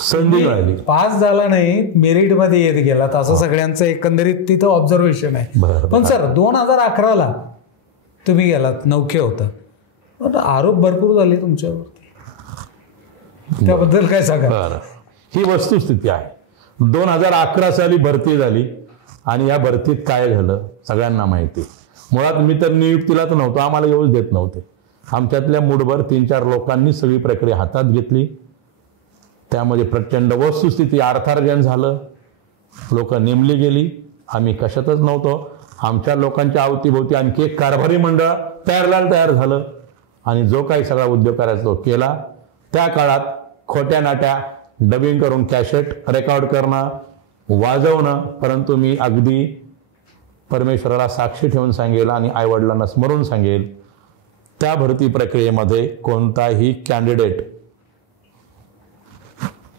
संधी मिळाली. पास झाला नाही, मेरिटमध्ये येत गेला असं सगळ्यांचं एकंदरीत तिथं ऑब्झर्वेशन आहे. पण सर 2011ला तुम्ही गेलात, नौखे होता, आरोप भरपूर झाले तुमच्यावरती, त्याबद्दल काय सांगा? ही वस्तुस्थिती आहे. 2011 साली भरती झाली आणि या भरतीत काय झालं सगळ्यांना माहिती. मुळात मी तर नियुक्तीला तर नव्हतो, आम्हाला येऊच देत नव्हते. आमच्यातल्या मूठभर 3-4 लोकांनी सगळी प्रक्रिया हातात घेतली. त्यामध्ये प्रचंड वस्तुस्थिती अर्थार्जन झालं. लोक नेमली गेली. आम्ही कशातच नव्हतो. आमच्या लोकांच्या अवतीभोवती आणखी एक कारभारी मंडळ तयार झालं आणि जो काही सगळा उद्योग करायचा तो केला. त्या काळात खोट्या नाट्या डबिंग करून कॅसेट रेकॉर्ड करणं, वाजवणं. परंतु मी अगदी परमेश्वराला साक्षी ठेवून सांगेल आणि आईवडिलांना स्मरून सांगेल, त्या भरती प्रक्रियेमध्ये कोणताही कॅन्डिडेट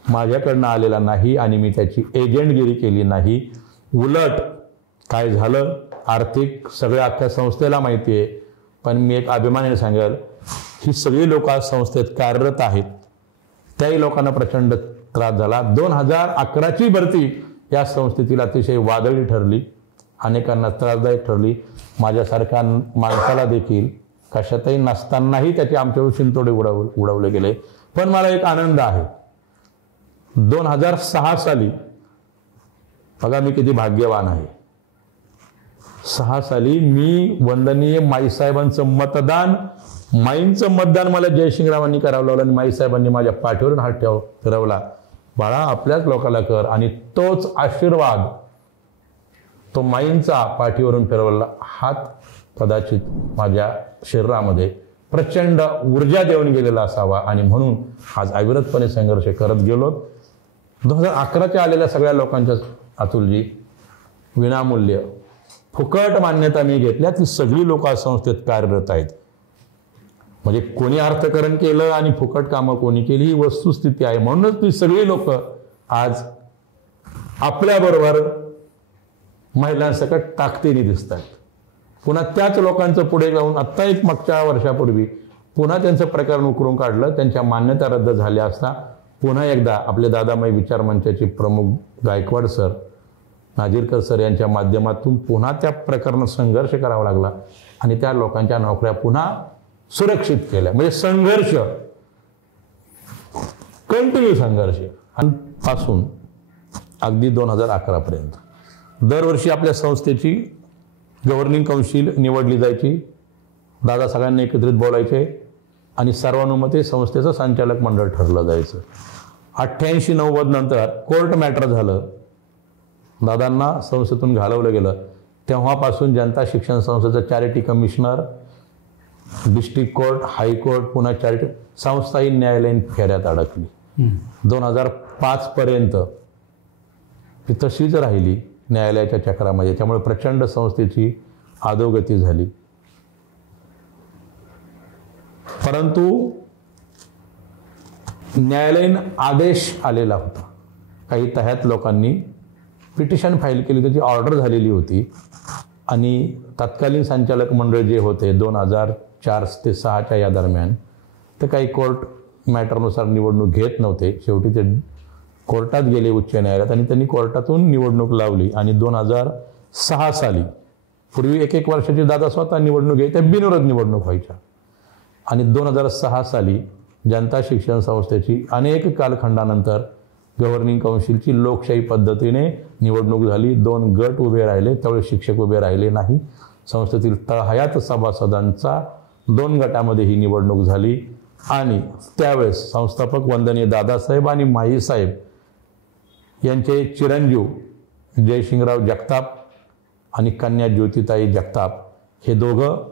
माझ्याकडनं आलेला नाही आणि मी त्याची एजंटगिरी केली नाही. उलट काय झालं, आर्थिक सगळ्या अख्ख्या संस्थेला माहिती आहे, पण मी एक अभिमानाने सांगेल, ही सगळी लोक आज संस्थेत कार्यरत आहेत. त्याही लोकांना प्रचंड त्रास झाला. 2011ची भरती या संस्थेतील अतिशय वादळी ठरली, अनेकांना त्रासदायक ठरली. माझ्यासारख्या माणसाला देखील कशातही नसतानाही त्याचे आमच्यावर शिंतोडे उडवले गेले. पण मला एक आनंद आहे, 2006 साली बघा मी किती भाग्यवान आहे. 6 साली मी वंदनीय माईसाहेबांचं मतदान, माईंचं मतदान मला जयसिंगरावांनी करावं लावलं आणि माईसाहेबांनी माझ्या पाठीवरून हात फिरवला. बाळा आपल्याच लोकाला कर, आणि तोच आशीर्वाद तो माईंचा पाठीवरून फिरवला हात कदाचित माझ्या शरीरामध्ये प्रचंड ऊर्जा देऊन गेलेला असावा, आणि म्हणून आज अविरतपणे संघर्ष करत गेलो. 2011च्या आलेल्या सगळ्या लोकांच्या अतुलजी विनामूल्य फुकट मान्यता मी घेतल्या. ती सगळी लोक आज संस्थेत कार्यरत आहेत. म्हणजे कोणी अर्थकरण केलं आणि फुकट कामं कोणी केली ही वस्तुस्थिती आहे. म्हणूनच ती सगळी लोक आज आपल्याबरोबर महिलांसकट ताकदीने दिसत आहेत. पुन्हा त्याच लोकांचं पुढे जाऊन आत्ता एक मागच्या वर्षापूर्वी पुन्हा त्यांचं प्रकरण उकरून काढलं. त्यांच्या मान्यता रद्द झाल्या असता पुन्हा एकदा आपले दादामाई विचार मंचाचे प्रमुख गायकवाड सर, नाझीरकर सर यांच्या माध्यमातून पुन्हा त्या प्रकरणात संघर्ष करावा लागला आणि त्या लोकांच्या नोकऱ्या पुन्हा सुरक्षित केल्या. म्हणजे संघर्ष, कंटिन्यू संघर्ष पासून अगदी 2011 पर्यंत दरवर्षी आपल्या संस्थेची गव्हर्निंग काउन्सिल निवडली जायची. दादा सगळ्यांना एकत्रित बोलायचे आणि सर्वानुमते संस्थेचं संचालक मंडळ ठरलं जायचं. 88-90 नंतर कोर्ट मॅटर झालं, दादांना संस्थेतून घालवलं गेलं. तेव्हापासून जनता शिक्षण संस्थेचं charity commissioner, district court, high court, पुन्हा चॅरिटी संस्थाही न्यायालयीन फेऱ्यात अडकली. 2005 पर्यंत ती तशीच राहिली न्यायालयाच्या चक्रामध्ये. त्यामुळे प्रचंड संस्थेची अधोगती झाली. परंतु न्यायालयीन आदेश आलेला होता. काही तह्यात लोकांनी पिटिशन फाईल केली, त्याची ऑर्डर झालेली होती आणि तत्कालीन संचालक मंडळ जे होते 2004 ते 2006च्या या दरम्यान ते काही कोर्ट मॅटरनुसार निवडणूक घेत नव्हते. शेवटी ते कोर्टात गेले उच्च न्यायालयात आणि त्यांनी कोर्टातून निवडणूक लावली आणि 2006 साली, पूर्वी एक वर्षाची दादा स्वतः निवडणूक घ्यायची, त्या बिनविरोध निवडणूक व्हायच्या, आणि 2006 साली जनता शिक्षण संस्थेची अनेक कालखंडानंतर गव्हर्निंग काउन्सिलची लोकशाही पद्धतीने निवडणूक झाली. 2 गट उभे राहिले, त्यावेळी शिक्षक उभे राहिले नाही. संस्थेतील तळहयात सभासदांचा 2 गटामध्ये ही निवडणूक झाली आणि त्यावेळेस संस्थापक वंदनीय दादासाहेब आणि माईसाहेब यांचे चिरंजीव जयसिंगराव जगताप आणि कन्या ज्योतिताई जगताप हे दोघं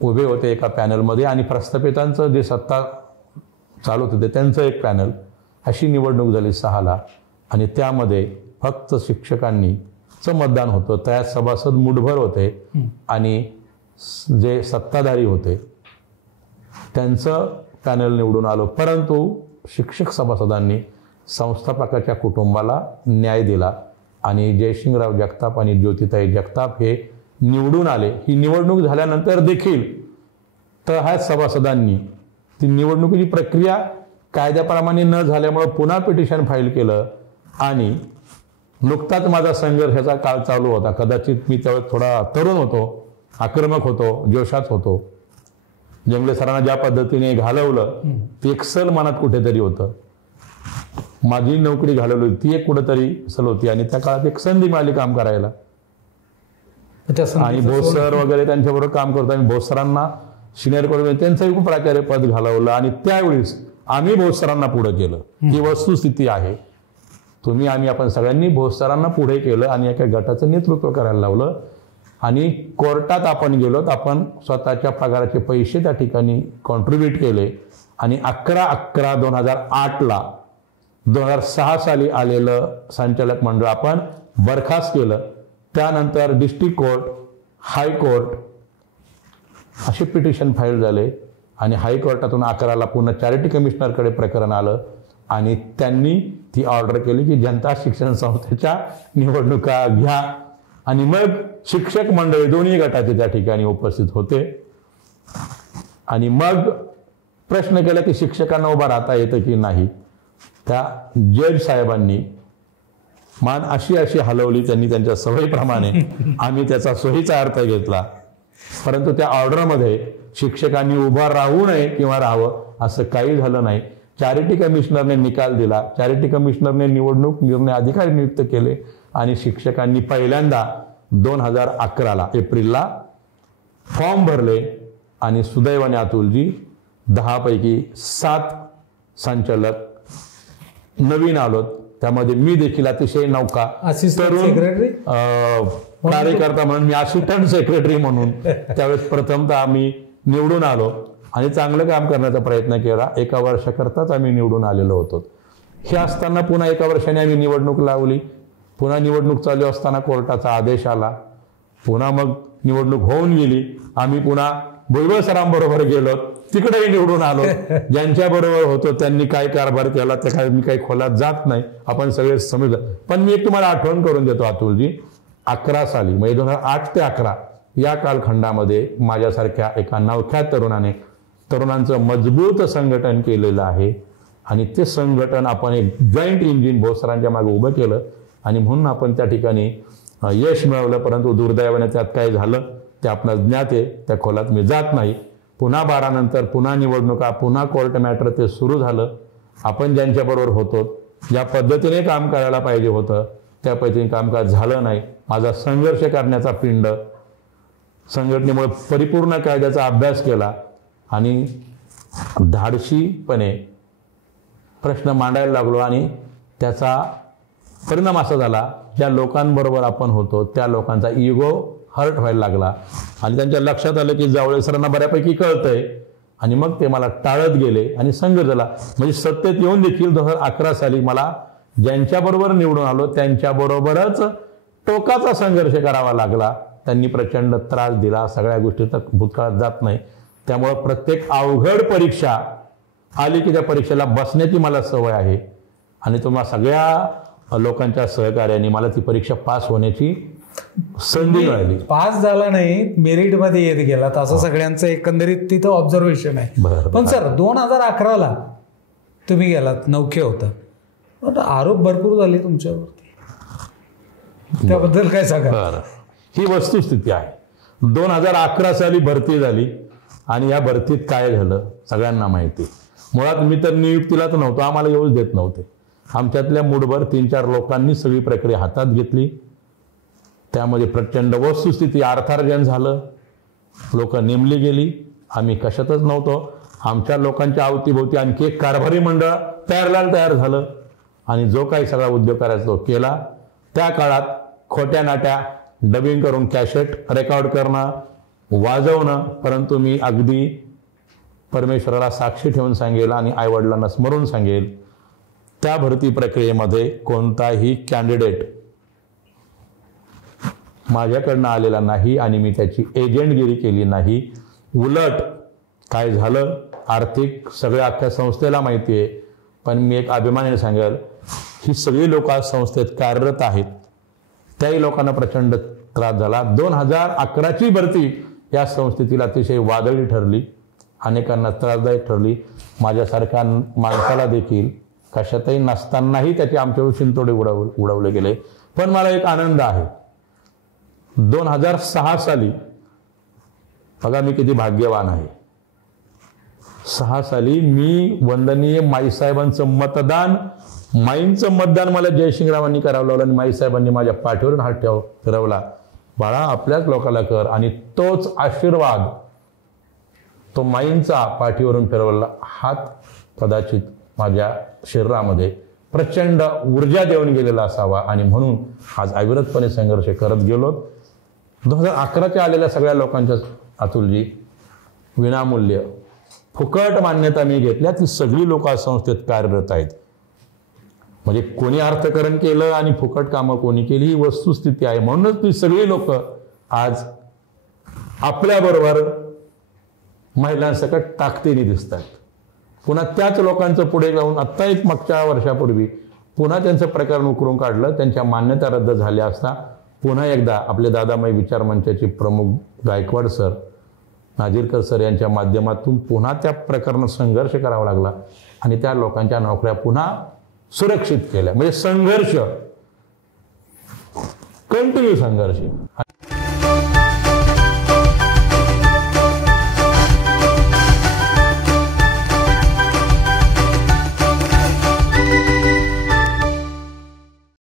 उभे होते एका पॅनलमध्ये आणि प्रस्थापितांचं जे सत्ता चालवत होते त्यांचं एक पॅनल. अशी निवडणूक झाली 6ला आणि त्यामध्ये फक्त शिक्षकांनीचं मतदान होतं. त्यात सभासद मुठभर होते आणि जे सत्ताधारी होते त्यांचं पॅनल निवडून आलं. परंतु शिक्षक सभासदांनी संस्थापकाच्या कुटुंबाला न्याय दिला आणि जयसिंगराव जगताप आणि ज्योतिताई जगताप हे निवडून आले. ही निवडणूक झाल्यानंतर देखील तळहात सभासदांनी ती निवडणुकीची प्रक्रिया कायद्याप्रमाणे न झाल्यामुळे पुन्हा पिटिशन फाईल केलं आणि नुकताच माझा संघर्षाचा काळ चालू होता. कदाचित मी त्यावेळेस थोडा तरुण होतो, आक्रमक होतो, जोशात होतो. जंगले सरांना ज्या पद्धतीने घालवलं ते एक सल मनात कुठेतरी होतं. माझी नोकरी घालवली होती ती एक कुठेतरी सल होती आणि त्या काळात एक संधी मिळाली काम करायला. आणि भोस सर वगैरे त्यांच्याबरोबर काम करतो. आम्ही भोस सरांना सिनियर कॉलेज त्यांचंही खूप प्राचार्य पद घालवलं आणि त्यावेळेस आम्ही भोस सरांना पुढे केलं. ही वस्तुस्थिती आहे. आपण सगळ्यांनी भोस सरांना पुढे केलं आणि एका गटाचं नेतृत्व करायला लावलं आणि कोर्टात आपण गेलो. आपण स्वतःच्या पगाराचे पैसे त्या ठिकाणी कॉन्ट्रीब्यूट केले आणि 11/11/2008ला 2006 साली आलेलं संचालक मंडळ आपण बरखास्त केलं. त्यानंतर डिस्ट्रिक्ट कोर्ट, हायकोर्ट असे पिटिशन फाईल झाले आणि हायकोर्टातून 11ला पुन्हा चॅरिटी कमिशनरकडे प्रकरण आलं आणि त्यांनी ती ऑर्डर केली की जनता शिक्षण संस्थेच्या निवडणुका घ्या. आणि मग शिक्षक मंडळी दोन्ही गटाचे त्या ठिकाणी उपस्थित होते आणि मग प्रश्न केला की शिक्षकांना उभा राहता येतं की नाही. त्या जज साहेबांनी मान अशी हलवली. त्यांनी त्यांच्या सवयीप्रमाणे आम्ही त्याचा सोयीचा अर्थ घेतला. परंतु त्या ऑर्डरमध्ये शिक्षकांनी उभा राहू नये किंवा राहावं असं काही झालं नाही. चॅरिटी कमिशनरने निकाल दिला. चॅरिटी कमिशनरने निवडणूक निर्णय अधिकारी नियुक्त केले आणि शिक्षकांनी पहिल्यांदा 2011ला एप्रिलला फॉर्म भरले आणि सुदैवाने अतुलजी 10 पैकी 7 संचालक नवीन आलो, त्यामध्ये मी देखील अतिशय नौका असिस्टंट सेक्रेटरी कार्यकर्ता म्हणून, मी असिस्टंट सेक्रेटरी म्हणून त्यावेळेस प्रथमतः आम्ही निवडून आलो आणि चांगलं काम करण्याचा प्रयत्न केला. 1 वर्षाकरताच आम्ही निवडून आलेलो होतो. हे असताना पुन्हा 1 वर्षाने आम्ही निवडणूक लावली. पुन्हा निवडणूक चालू असताना कोर्टाचा आदेश आला. पुन्हा मग निवडणूक होऊन गेली. आम्ही पुन्हा भुजबळ सरांबरोबर गेलो, तिकडेही निवडून आलो. ज्यांच्या बरोबर होतो त्यांनी काय कारभार केला ते काय मी काही खोलात जात नाही, आपण सगळे समजलं. पण मी एक तुम्हाला आठवण करून देतो अतुलजी, 11 साली म्हणजे 2008 ते 11 या कालखंडामध्ये माझ्यासारख्या एका नवख्या तरुणांचं मजबूत संघटन केलेलं आहे. आणि ते संघटन आपण एक जॉईंट इंजिन भोसरांच्या मागे उभं केलं आणि म्हणून आपण त्या ठिकाणी यश मिळवलं. परंतु दुर्दैवाने त्यात काय झालं ते आपणास ज्ञात आहे, त्या खोलात मी जात नाही. पुन्हा 12 नंतर पुन्हा निवडणुका, पुन्हा कोर्ट मॅटर ते सुरू झालं. आपण ज्यांच्याबरोबर होतो, ज्या पद्धतीने काम करायला पाहिजे होतं त्या पद्धतीने कामकाज झालं नाही. माझा संघर्ष करण्याचा पिंड, संघटनेमुळे परिपूर्ण कायद्याचा अभ्यास केला आणि धाडशीपणे प्रश्न मांडायला लागलो आणि त्याचा परिणाम असा झाला, ज्या लोकांबरोबर आपण होतो त्या लोकांचा इगो हर्ट व्हायला लागला आणि त्यांच्या लक्षात आलं की जावळे सरांना बऱ्यापैकी कळतंय आणि मग ते मला टाळत गेले आणि संघर्ष झाला. म्हणजे सत्तेत येऊन देखील 2011 साली मला ज्यांच्याबरोबर निवडून आलो त्यांच्याबरोबरच टोकाचा संघर्ष करावा लागला. त्यांनी प्रचंड त्रास दिला. सगळ्या गोष्टी तर भूतकाळात जात नाही. त्यामुळे प्रत्येक अवघड परीक्षा आली की त्या परीक्षेला बसण्याची मला सवय आहे आणि तुम्हा सगळ्या लोकांच्या सहकार्याने मला ती परीक्षा पास होण्याची संधी मिळाली. पास झाला नाही, मेरिटमध्ये येत गेला, असं सगळ्यांचं एकंदरीत तिथं ऑब्झर्वेशन आहे. पण सर 2011ला तुम्ही गेलात, नौखे होता, पण आरोप भरपूर झाले तुमच्यावरती, त्याबद्दल काय सांगा? ही वस्तुस्थिती आहे. 2011 साली भरती झाली आणि या भरतीत काय झालं सगळ्यांना माहिती. मुळात मी तर नियुक्तीला तर नव्हतो, आम्हाला येऊच देत नव्हते. आमच्यातल्या मूडभर 3-4 लोकांनी सगळी प्रक्रिया हातात घेतली. त्यामध्ये प्रचंड वस्तुस्थिती अर्थार्जन झालं, लोक नेमली गेली. आम्ही कशातच नव्हतो. आमच्या लोकांच्या अवतीभोवती आणखी एक कारभारी मंडळ तयार झालं आणि जो काही सगळा उद्योग करायचा तो केला. त्या काळात खोट्या नाट्या डबिंग करून कॅसेट रेकॉर्ड करणं, वाजवणं. परंतु मी अगदी परमेश्वराला साक्षी ठेवून सांगेल आणि आईवडिलांना स्मरून सांगेल, त्या भरती प्रक्रियेमध्ये कोणताही कॅन्डिडेट माझ्याकडनं आलेला नाही आणि मी त्याची एजंटगिरी केली नाही. उलट काय झालं, आर्थिक सगळ्या अख्ख्या संस्थेला माहिती आहे, पण मी एक अभिमानाने सांगेल, ही सगळी लोक आज संस्थेत कार्यरत आहेत. त्याही लोकांना प्रचंड त्रास झाला. 2011ची भरती या संस्थेतील अतिशय वादळी ठरली, अनेकांना त्रासदायक ठरली. माझ्यासारख्या माणसाला देखील कशातही नसतानाही त्याचे आमच्यावर शिंतोडे उडवले गेले. पण मला एक आनंद आहे, 2006 साली बघा मी किती भाग्यवान आहे. 6 साली मी वंदनीय माईसाहेबांचं मतदान, माईंचं मतदान मला जयसिंगरावांनी करावं लागलं आणि माईसाहेबांनी माझ्या पाठीवरून हात फिरवला, बाळा आपल्याच लोकाला कर. आणि तोच आशीर्वाद, तो माईंचा पाठीवरून फिरवला हात कदाचित माझ्या शरीरामध्ये प्रचंड ऊर्जा देऊन गेलेला असावा आणि म्हणून आज अविरतपणे संघर्ष करत गेलो. 2011च्या आलेल्या सगळ्या लोकांच्या अतुलजी विनामूल्य फुकट मान्यता मी घेतल्या. ती सगळी लोक आज संस्थेत कार्यरत आहेत. म्हणजे कोणी अर्थकरण केलं आणि फुकट कामं कोणी केली ही वस्तुस्थिती आहे. म्हणूनच ती सगळी लोक आज आपल्याबरोबर महिलांसकट ताकदीने दिसतात. पुन्हा त्याच लोकांचं पुढे जाऊन आत्ता एक मागच्या वर्षापूर्वी पुन्हा त्यांचं प्रकरण उकरून काढलं. त्यांच्या मान्यता रद्द झाल्या असता पुन्हा एकदा आपले दादामाई विचार मंचाचे प्रमुख गायकवाड सर, नाझीरकर सर यांच्या माध्यमातून पुन्हा त्या प्रकरणात संघर्ष करावा लागला आणि त्या लोकांच्या नोकऱ्या पुन्हा सुरक्षित केल्या. म्हणजे संघर्ष, कंटिन्यू संघर्ष.